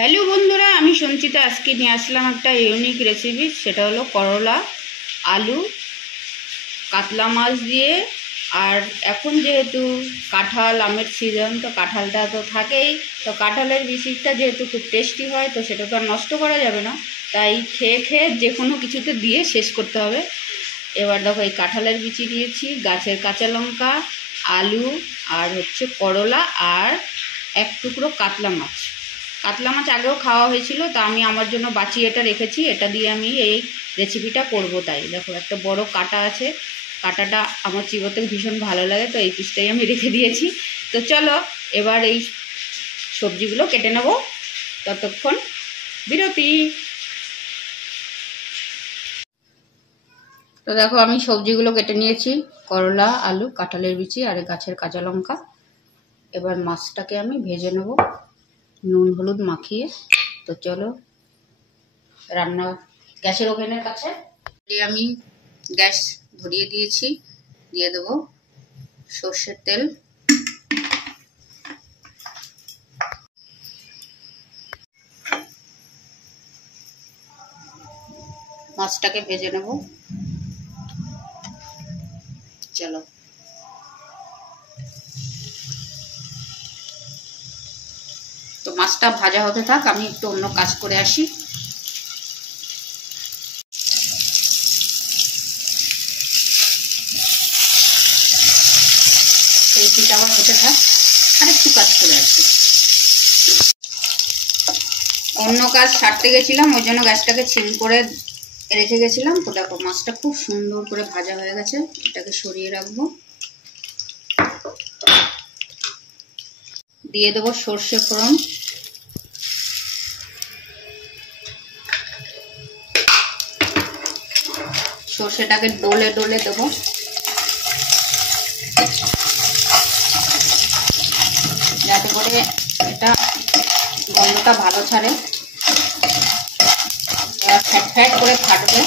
Hello বন্ধুরা, আমি সঞ্চিতা। আজকে নিয়ে আসলাম একটা ইউনিক রেসিপি। সেটা হলো করলা, আলু, কাতলা মাছ দিয়ে। আর এখন যেহেতু কাঁঠাল আমের সিজন, তো কাঁঠালটা তো থাকেই। তো কাঁঠালের বিচিটা যেহেতু খুব টেস্টি হয়, তো সেটা তো আর নষ্ট করা যাবে না, তাই খেয়ে খেয়ে যে কোনো কিছুতে দিয়ে শেষ করতে হবে। এবার দেখো, এই কাঁঠালের বিচি দিয়েছি, গাছের কাঁচা লঙ্কা, আলু, আর হচ্ছে করলা, আর এক টুকরো কাতলা মাছ। কাতলা মাছ আগেও খাওয়া হয়েছিল, তা আমি আমার জন্য বাঁচিয়ে এটা রেখেছি। এটা দিয়ে আমি এই রেসিপিটা করব। তাই দেখো, একটা বড় কাঁটা আছে। কাঁটাটা আমার চিবোতে ভীষণ ভালো লাগে, তো এই পিসটাই আমি রেখে দিয়েছি। তো চলো এবার এই সবজিগুলো কেটে নেব। ততক্ষণ বিরতি। তো দেখো, আমি সবজিগুলো কেটে নিয়েছি: করলা, আলু, কাঁঠালের বিচি, আর গাছের কাঁচা লঙ্কা। এবার মাছটাকে আমি ভেজে নেব নুন হলুদ মাখিয়ে। তো চলো রান্না গ্যাসের ওভেনের কাছে। আমি গ্যাস ধরিয়ে দিয়েছি, দিয়ে দেবো সর্ষের তেল। মাছটাকে ভেজে নেব। চলো, তো মাছটা ভাজা হতে থাক, আমি একটু অন্য কাজ করে আসি। রেসিপিটা আবার হতে থাক, আর একটু কাজ করে আসি। অন্য কাজ ছাড়তে গেছিলাম, ওই জন্য গ্যাসটাকে সিম করে রেখে গেছিলাম। তো দেখো, মাছটা খুব সুন্দর করে ভাজা হয়ে গেছে। এটাকে সরিয়ে রাখবো। দিয়ে দেবো সর্ষে ফোড়ন, সর্ষেটাকে ডলে ডলে দেবো, যাতে করে এটা গন্ধটা ভালো ছাড়ে। এবার ফ্যাট ফ্যাট করে ফাটবে।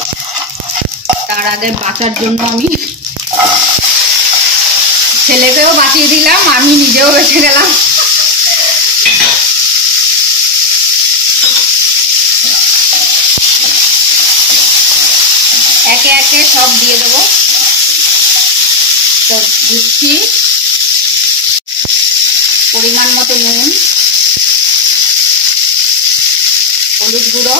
তার আগে বাঁচার জন্য আমি ছেলেকেও বাঁচিয়ে দিলাম, আমি নিজেও বেঁচে গেলাম। একে একে সব দিয়ে দেবো। তো দিচ্ছি পরিমাণ মতো নুন, হলুদ গুঁড়ো,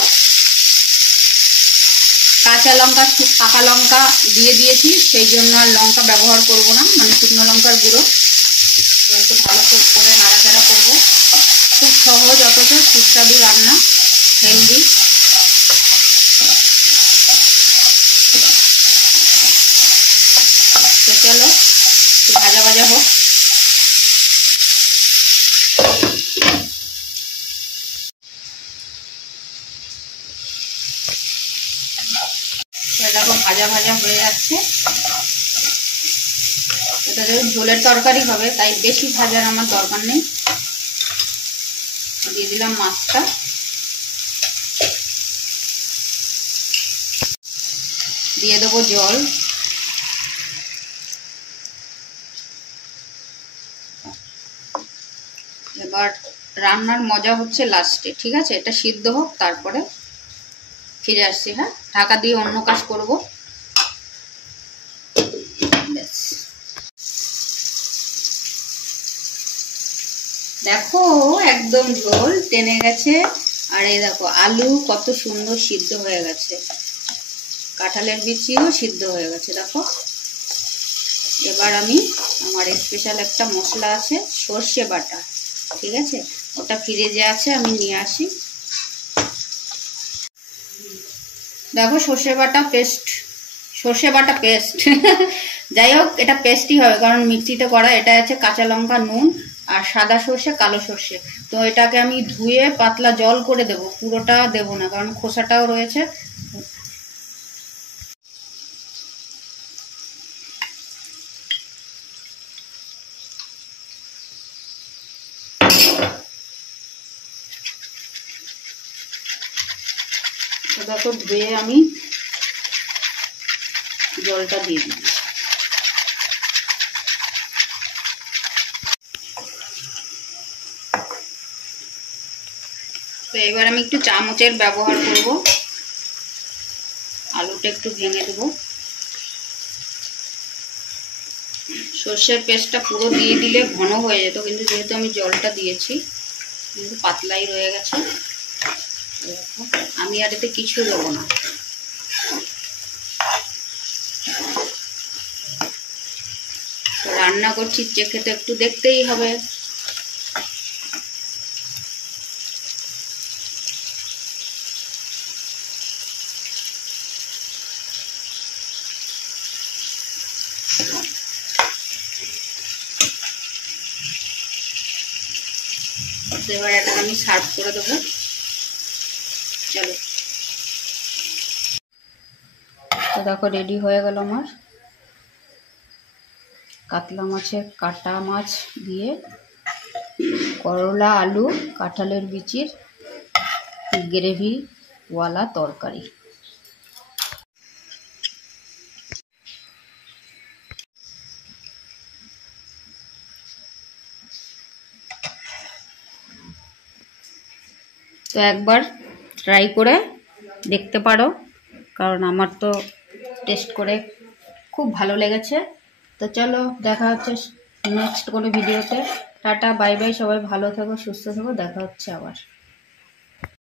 কাঁচা লঙ্কা, পাকা লঙ্কা দিয়ে দিয়েছি, সেই জন্য আর লঙ্কা ব্যবহার করব না, মানে শুকনো লঙ্কার গুঁড়ো। একটু ভালো করে নাড়াচাড়া করবো। খুব সহজ অথচ সুস্বাদু রান্না, হেলদি। তো চলো একটু ভাজা ভাজা হোক। দেখো, ভাজা ভাজা হয়ে যাচ্ছে। এটা যেহেতু ঝোলের তরকারি হবে, তাই বেশি ভাজার আমার দরকার নেই। দিয়ে দিলাম মাছটা। দিয়ে দেবো জল। এবার রান্নার মজা হচ্ছে লাস্টে, ঠিক আছে? এটা সিদ্ধ হোক, তারপরে ফিরে আসছি। হ্যাঁ, ঢাকা দিয়ে অন্য কাজ করব। দেখো, একদম ঝোল টেনে গেছে। আর এই দেখো, আলু কত সুন্দর সিদ্ধ হয়ে গেছে, কাঁঠালের বিচিও সিদ্ধ হয়ে গেছে। দেখো, এবার আমি আমার স্পেশাল একটা মশলা আছে, সর্ষে বাটা, ঠিক আছে? ওটা ফ্রিজে আছে, আমি নিয়ে আসি। দেখো, সর্ষে বাটা পেস্ট যাই হোক, এটা পেস্টই হবে, কারণ মিক্সিতে করা। এটা আছে কাঁচা লঙ্কা, নুন, আর সাদা সর্ষে, কালো সর্ষে। তো এটাকে আমি ধুয়ে পাতলা জল করে দেব, পুরোটা দেব না, কারণ খোসাটাও রয়েছে। দেখো, ধুয়ে আমি জলটা দিয়ে দিই। তো এবার আমি একটু চামচের ব্যবহার করব, আলুটা একটু ভেঙে দেবো। সর্ষের পেস্টটা পুরো দিয়ে দিলে ঘন হয়ে যেত, কিন্তু যেহেতু আমি জলটা দিয়েছি কিন্তু পাতলাই রয়ে গেছে। আমি আর এতে কিছু দেবো না। রান্না করছি, চেখে তো একটু দেখতেই হবে। এবার এটা আমি সার্ভ করে দেবো। চলো, তো দেখো রেডি হয়ে গেল আমার কাতলা মাছের কাটা মাছ দিয়ে করলা আলু কাঁঠালের বিচির গ্রেভিওয়ালা তরকারি। তো একবার ট্রাই করে দেখতে পারো, কারণ আমার তো টেস্ট করে খুব ভালো লেগেছে। তো চলো, দেখা হচ্ছে নেক্সট কোনো ভিডিওতে। টাটা, বাই বাই, সবাই ভালো থেকো, সুস্থ থেকো, দেখা হচ্ছে আবার।